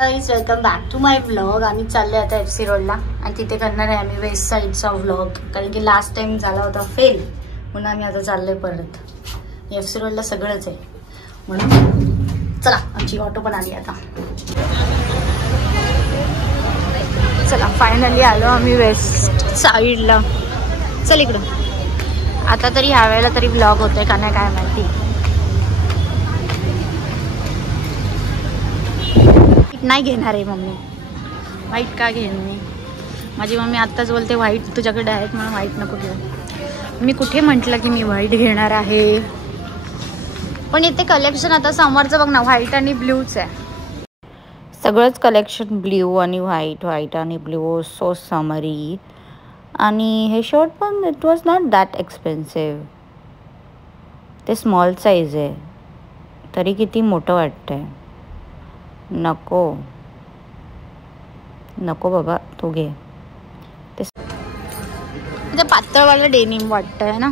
Guys welcome back to my vlog. आम्ही चालले आता FC रोडला आणि तिथे करणार आहे आम्ही वेस्ट साईडचा व्लॉग, कारण की लास्ट टाइम झाला होता फेल, म्हणून आम्ही आता चाललोय परत. FC रोडला सगळंच आहे म्हणून चला. आमची ऑटो पण आली आता. चला फायनली आलो आम्ही वेस्ट साईडला. चल इकडं. आता तरी ह्या वेळेला तरी व्लॉग होतोय का नाही काय माहिती. नाही घेणार आहे मम्मी. व्हाईट का घेईन मी? माझी मम्मी आत्ताच बोलते व्हाईट तुझ्याकडे आहेत म्हणून व्हाईट नको घेऊ. मी कुठे म्हटलं की मी व्हाईट घेणार आहे. पण इथे कलेक्शन आता समोरचं बघ ना, व्हाईट आणि ब्ल्यूच आहे. सगळंच कलेक्शन ब्ल्यू आणि व्हाईट, व्हाईट आणि ब्ल्यू. So summary. आणि हे शर्ट पण it was not that expensive. ते स्मॉल साईज आहे तरी किती मोठं वाटतंय. नको नको बाबा, तू घे. ते पातळवाला डेनिम वाटतंय ना.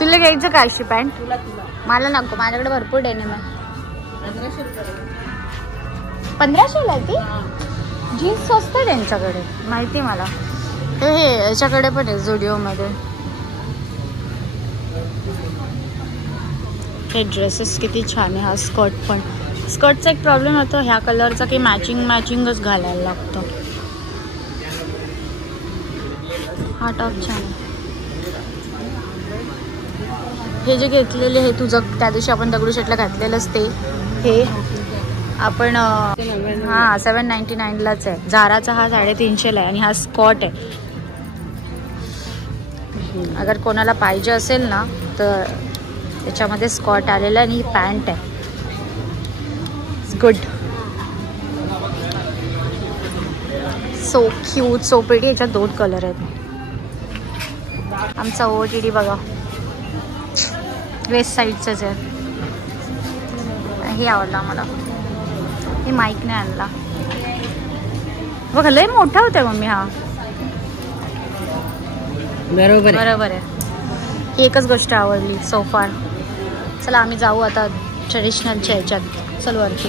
तुला घ्यायचं का अशी पॅन्ट? मला नको, माझ्याकडे भरपूर डेनिम आहे. 1500 ला ती जीन्स स्वस्त आहे त्यांच्याकडे, माहिती मला. हे याच्याकडे पण आहे झुडिओ मध्ये. हे ड्रेसेस किती छान आहे. हा स्कर्ट पण. स्कर्टचा एक प्रॉब्लेम होतो ह्या कलरचा की मॅचिंगच घालायला लागतं. हा टॉप छान आहे. हे जे घेतलेले हे तुझं त्या दिवशी आपण दगडूशेठला घातलेलंच ते हे आपण 799लाच आहे. झाराचा हा 350ला आहे आणि हा स्कर्ट आहे. अगर कोणाला पाहिजे असेल ना तर त्याच्यामध्ये स्कर्ट आलेला आणि ही पॅन्ट आहे. Good. So cute, so pretty. याच्यात 2 कलर आहेत. आमचा OOTD बघा वेस्ट साईडचंच आहे. हे आवडलं मला. हे माईकने आणला बघा, लय मोठा होता मम्मी. हा बरोबर आहे. ही एकच गोष्ट आवडली सो फार. चला आम्ही जाऊ आता ट्रेडिशनलच्या ह्याच्यात. चल वरती.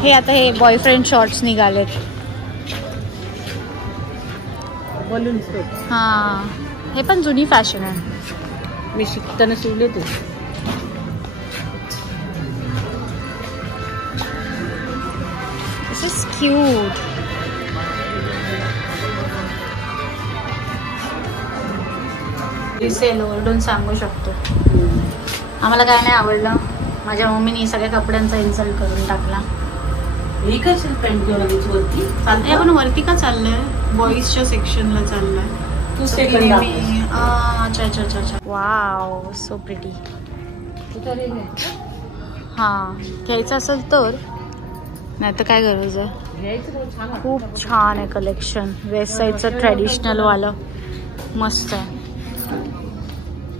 हे आता हे बॉयफ्रेंड शॉर्ट्स निघालेत. हां, हे पण जुनी फॅशन आहे. मी शिकताना शिवले ते. दिस इज क्यूट. दिसेल ओरडून सांगू शकतो. आम्हाला काय नाही आवडलं. माझ्या मम्मीने सगळ्या कपड्यांचा इन्सल्ट करून टाकला. ही कशी पॅन्ट वरती चालते? पण वरती का चाललंय? बॉईजच्या सेक्शनला चाललंय. अच्छा. Wow, so pretty. हां, घ्यायचं असेल तर, नाही तर काय गरज आहे. खूप छान आहे कलेक्शन. वेस्ट साईडचं ट्रेडिशनल वालं मस्त आहे.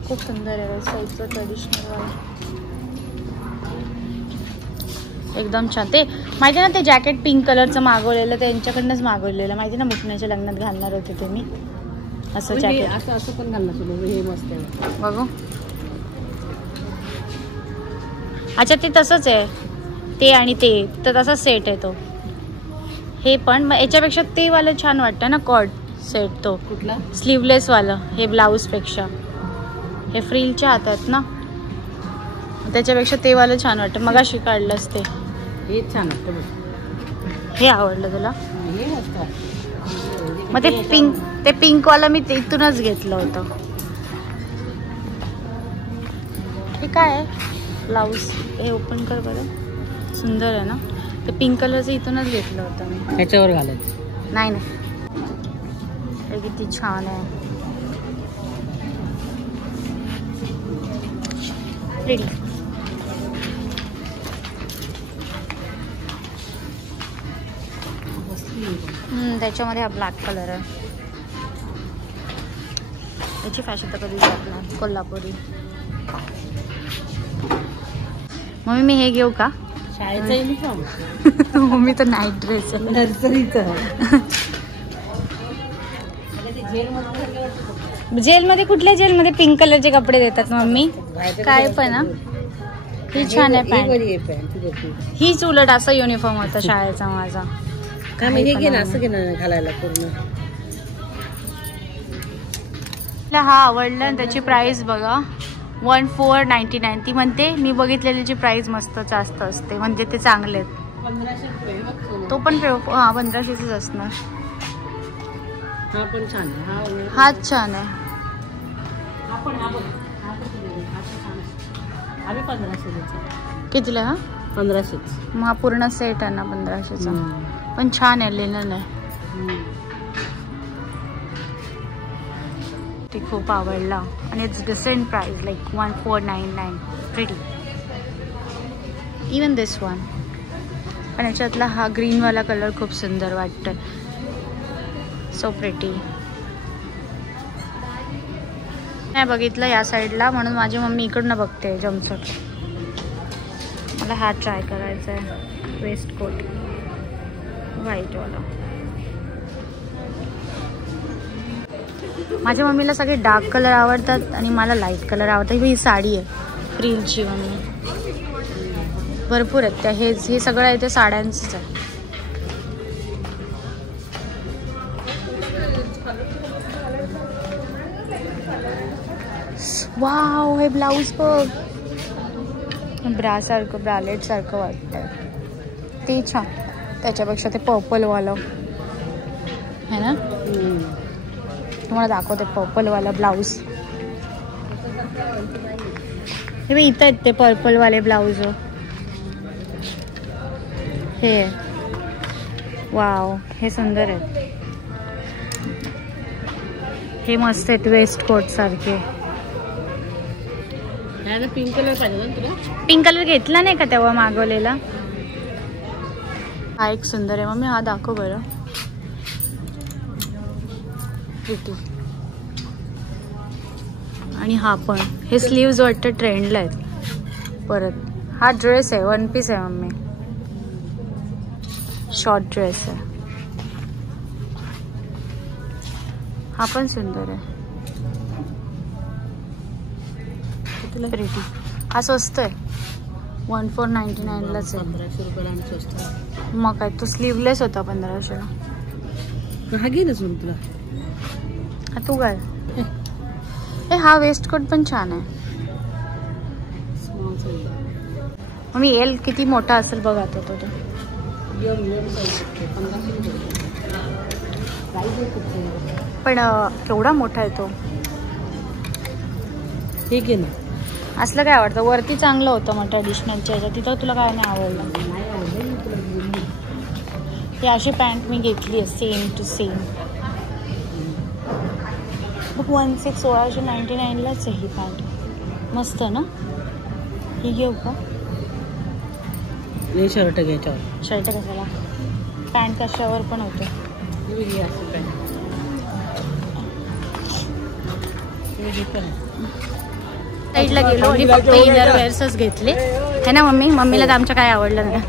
खूप सुंदर आहे वेस्ट साईडचं ट्रेडिशनल वालं. एकदम छान. ते माहिती ना, ते जॅकेट पिंक कलरचं मागवलेलं त्यांच्याकडनंच मागवलेलं. माहिती ना, मुकण्याच्या लग्नात घालणार होते तुम्ही असं जॅकेट. असं पण घालणार. हे मस्त आहे बघू. अच्छा, ते तसंच आहे. ते आणि ते तर तसाच सेट आहे तो. हे पण याच्यापेक्षा ते वालं छान वाटतं ना, कॉर्ड सेट. तो कुठला? स्लीवलेस वालं. हे ब्लाऊज पेक्षा हे फ्रिलच्या हातात ना, त्याच्यापेक्षा ते वालं छान वाटतं. मगाशी काढलंच ते. हे छान वाटतं. हे आवडलं तुला? मग ते पिंक वाला मी इथूनच घेतलं होतं. हे काय आहे? ब्लाऊज. हे ओपन कर बरं. सुंदर आहे ना. ते पिंक कलरचं इथूनच घेतलं होतं मी. ह्याच्यावर घालायचं नाही. हे किती छान आहे. रेडी. त्याच्यामध्ये हा ब्लॅक कलर आहे. याची फॅशन तर कधी नाही. कोल्हापुरी. मम्मी मी हे घेऊ का? शाळेचा युनिफॉर्म. मम्मी तर नाईट ड्रेस आहे. नर्सरीचं. जेलमध्ये कुठल्या जेलमध्ये पिंक कलरचे कपडे देतात मम्मी? काय पण. ही छान आहे पॅन्ट. हीच उलट असा युनिफॉर्म होता शाळेचा माझा. काय म्हणजे घे ना, असं घे ना घालायला पूर्ण. हा आवडला. त्याची प्राइस बघा 1499. ती म्हणते मी बघितलेल्याची प्राइस मस्त जास्त असते, म्हणजे ते चांगले आहेत. 1500 रुपये. तो पण 1500च असणार. हा पण छान आहे. हाच छान आहे. आम्ही 1500 कितीला हा? 1500. मग हा पूर्ण सेट आहे ना 1500चा. पण छान आहे, लिनन आहे. ती खूप आवडला आणि it's decent price like 1499. Pretty. Even this one. पण याच्यातला हा ग्रीनवाला कलर खूप सुंदर वाटतोय. So pretty. नाही बघितलं या साईडला, म्हणून माझी मम्मी इकडनं बघते जम्पसूट. मला हा ट्राय करायचा आहे. वेस्ट कोट व्हाईटवाला. माझ्या मम्मीला सगळे डार्क कलर आवडतात आणि मला लाईट कलर आवडतात. ही साडी आहे फ्रिलची. मम्मी भरपूर आहेत त्या. हे सगळं आहे ते साड्यांचंच आहे. वाव, हे ब्लाऊज बघ. ब्रा सारखं, ब्रालेट सारखं वाटतंय. ते छान. त्याच्यापेक्षा ते पर्पलवालं है ना. तुम्हाला दाखवते पर्पलवाला ब्लाऊज. हे इथं आहेत ते पर्पलवाले ब्लाऊज. हे वाव, हे सुंदर आहेत. हे मस्त आहेत वेस्ट कोट सारखे. पिंक कलर पाहिजे ना तुला? पिंक कलर घेतला नाही का तेव्हा मागवलेला? हा एक सुंदर आहे. मम्मी हा दाखव बरं. आणि हा पण. हे स्लीव्ज वाटतं ट्रेंडला आहेत. परत हा ड्रेस आहे, वन पीस आहे मम्मी. शॉर्ट ड्रेस आहे. हा पण सुंदर आहे. प्रिटी. हा स्वस्त आहे. 1499लाच आहे. 1500 रुपयाला स्वस्त. मग काय, तो स्लीवलेस होता 1500ला. हा घे ना सोन तुला. हा तू काय. हा वेस्ट कोट पण छान आहे. मम्मी एल किती मोठा असेल बघा तो. पण केवढा मोठा आहे तो. ठीक आहे ना. असलं काय आवडतं? वरती चांगलं होतं मग ट्रॅडिशनलच्या ह्याच्यात. तिथं तुला काय नाही आवडलं? ही अशी पॅन्ट मी घेतली आहे सेम टू सेम. बघ 1699लाच आहे ही पॅन्ट. मस्त ना. ही घेऊ का? नाही, शर्ट घ्यायच्यावर. शर्ट कशाला? पॅन्ट कशावर पण होतं. साईडला गेलो आणि फक्त इनर वेअर्सच घेतले है ना मम्मी. मम्मीला तर आमच्या काय आवडलं नाही.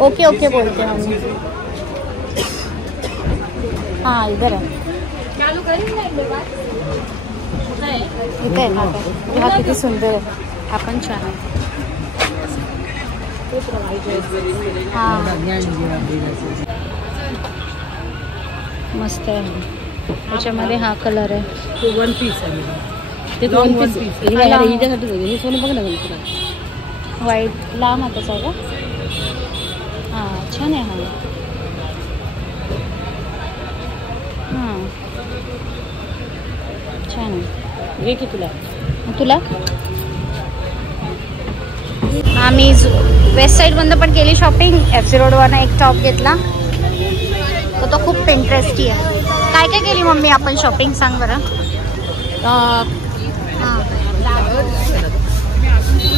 ओके ओके बोलते मम्मी. हां इधर आहे. इथे आहे. हा किती सुंदर आहे. हा पण छान आहे. हां मस्त आहे. त्याच्यामध्ये हा कलर आहे. वन पीस आहे. ते वन पीस. हे सोनं बघ ना तुला. व्हाईट लांब हाताचा का? हां छान आहे. हां छान आहे. घे की तुला. तुला आम्ही वेस्ट साईडमधून पण केली शॉपिंग. FC रोडवरनं एक टॉप घेतला. तो खूप पिंटरेस्टी आहे. काय काय केली मम्मी आपण शॉपिंग सांग बरं.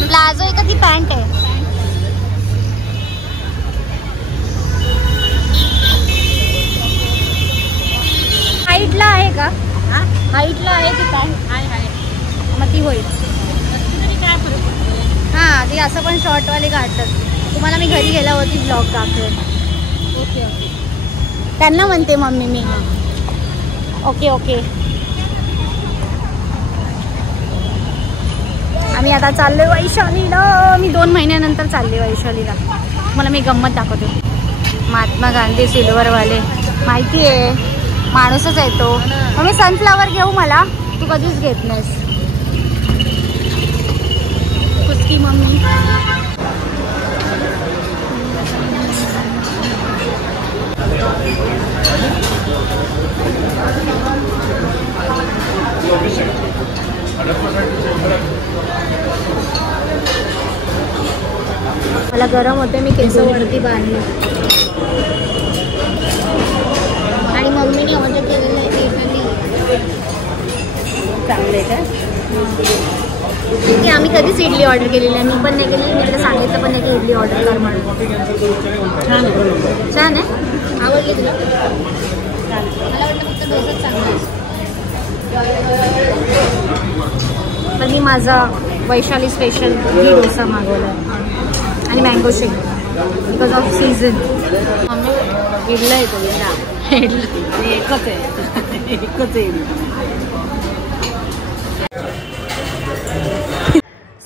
प्लाझो आहे का ती पॅन्ट आहे? हाईटला आहे का? हाईटला आहे ती पॅन्ट? मग ती होईल. हां ती असं पण शॉर्टवाले काढतात. तुम्हाला मी घरी गेल्यावरती ब्लॉग दाखवेल. Okay okay. त्यांना म्हणते मम्मी मी. Okay okay. आम्ही आता चाललोय वैशालीला. मी 2 महिन्यानंतर चालले वैशालीला. मला मी गंमत दाखवते. महात्मा गांधी सिल्वरवाले माहिती आहे, माणूसच आहे तो. मग मी सनफ्लावर घेऊ मला, तू कधीच घेत नाहीस. कुस्की मम्मी. मला गरम होते, मी केस वरती बांधली. आणि मम्मीने ऑर्डर केलेलं आहे इडली. चांगले का? आम्ही कधीच इडली ऑर्डर केलेली आहे. मी पण नाही केली, मी तिला सांगितलं पण नाही की इडली ऑर्डर कर म्हणून. छान आहे. छान आहे. आवडली तुला? मला वाटतं फक्त डोसाच चांगला आहे. पण मी माझा वैशाली स्पेशल घी डोसा मागवला आणि mango shake because of season. Mummy इडलं आहे तो एकच आहे, एकच आहे.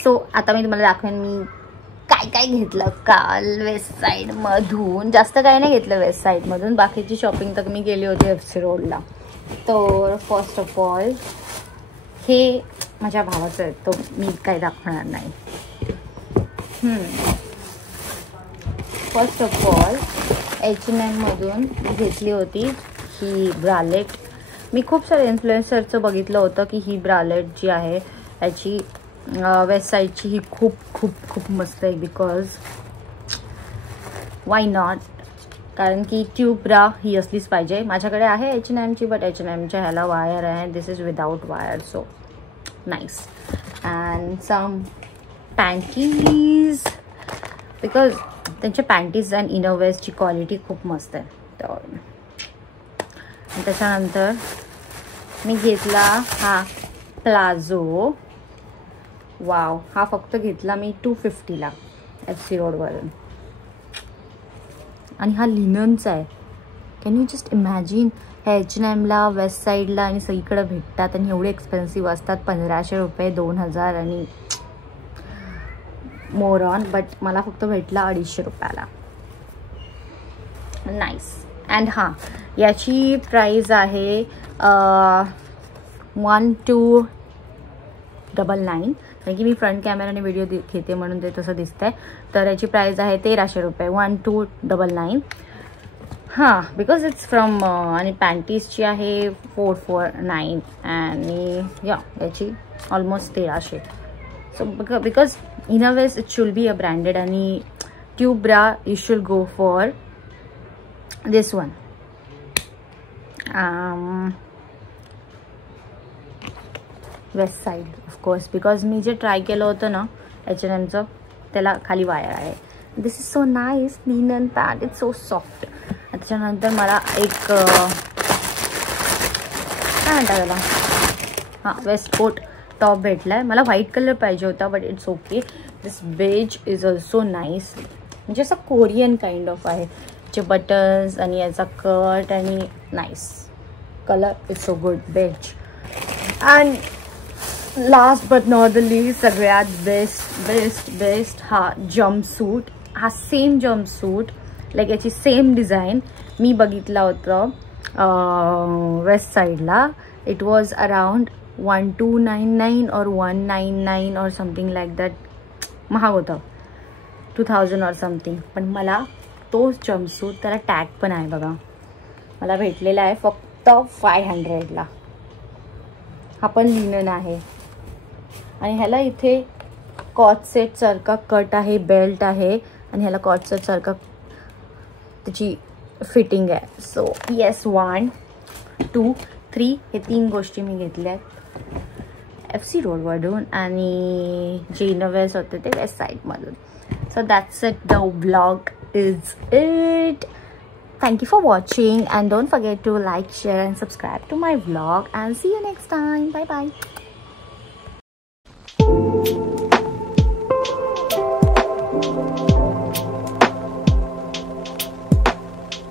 सो आता मी तुम्हाला दाखवेन मी काय काय घेतलं काल वेस्ट साईडमधून. जास्त काही नाही घेतलं वेस्ट साईडमधून. बाकीची शॉपिंग तर मी गेली होती FC रोडला. तर फर्स्ट ऑफ ऑल हे माझ्या भावाचं आहे, तो मी काय दाखवणार नाही. फर्स्ट ऑफ ऑल H&M मधून घेतली होती ही ब्रालेट. मी खूप सारे इन्फ्लुएन्सरचं बघितलं होतं की ही ब्रालेट जी आहे याची वेस्ट साईडची ही खूप खूप खूप मस्त आहे. बिकॉज वाय नॉट, कारण की ट्यूब ब्रा ही असलीच पाहिजे. माझ्याकडे आहे H&Mची, बट H&Mच्या ह्याला वायर आहे. This is without wire, so nice. And some panties, because त्यांच्या पॅन्टीज अँड इनरवेअर्सची क्वालिटी खूप मस्त आहे. तर त्याच्यानंतर मी घेतला हा प्लाझो. वाव, हा फक्त घेतला मी 250ला FC रोडवरून. आणि हा लिननचा आहे. कॅन यू जस्ट इमॅजिन, H&Mला वेस्ट साईडला आणि सगळीकडे भेटतात आणि एवढे एक्सपेन्सिव्ह असतात. 1500 रुपये, 2000 आणि मोर ऑन. बट मला फक्त भेटला 250 रुपयाला. नाईस. अँड हां, याची प्राईज आहे 1299. कारण की मी फ्रंट कॅमेराने व्हिडिओ घेते म्हणून ते तसं दिसतंय. तर याची प्राईज आहे 1300 रुपये. 1299. हां, बिकॉज इट्स फ्रॉम आणि पॅन्टीजची आहे 449 आणि याची almost 1300. So because innerwears it should be a branded आणि tube bra you should go for this one. Westside of course, because मी जे ट्राय केलं होतं ना H&Mचं त्याला खाली वायर आहे. This is so nice. Linen pant, it's so soft. त्याच्यानंतर मला एक काय म्हणतात त्याला, हां, वेस्ट कोट टॉप भेटला आहे. मला व्हाईट कलर पाहिजे होता, but it's okay. This beige is also nice. म्हणजे असं कोरियन काइंड ऑफ आहे. जे बटन्स आणि याचा कट आणि nice colour, it's so good beige. And last but not the least, सगळ्यात बेस्ट हा जम्पसूट. हा सेम जम्पसूट, लाईक याची सेम डिझाईन मी बघितला होतं वेस्ट साईडला. इट वॉज अराउंड 1299 और 199 और समथिंग लाईक दॅट. महाग होतं, 2000 और समथिंग. पण मला तोच जम्पसूट, त्याला टॅग पण आहे बघा, मला भेटलेला आहे फक्त 500ला. हा पण लिनन आहे आणि ह्याला इथे कॉट सेट सारखा कट आहे, बेल्ट आहे आणि ह्याला कॉट सेट सारखा त्याची फिटिंग आहे. सो येस, 1 2 3 हे 3 गोष्टी मी घेतल्या आहेत FC रोडवरून आणि जे इनरवेअर्स होते ते वेस्ट साईडमधून. So that's it. The vlog is it. Thank you for watching and don't forget to like, share and subscribe to my vlog and see you next time. Bye bye.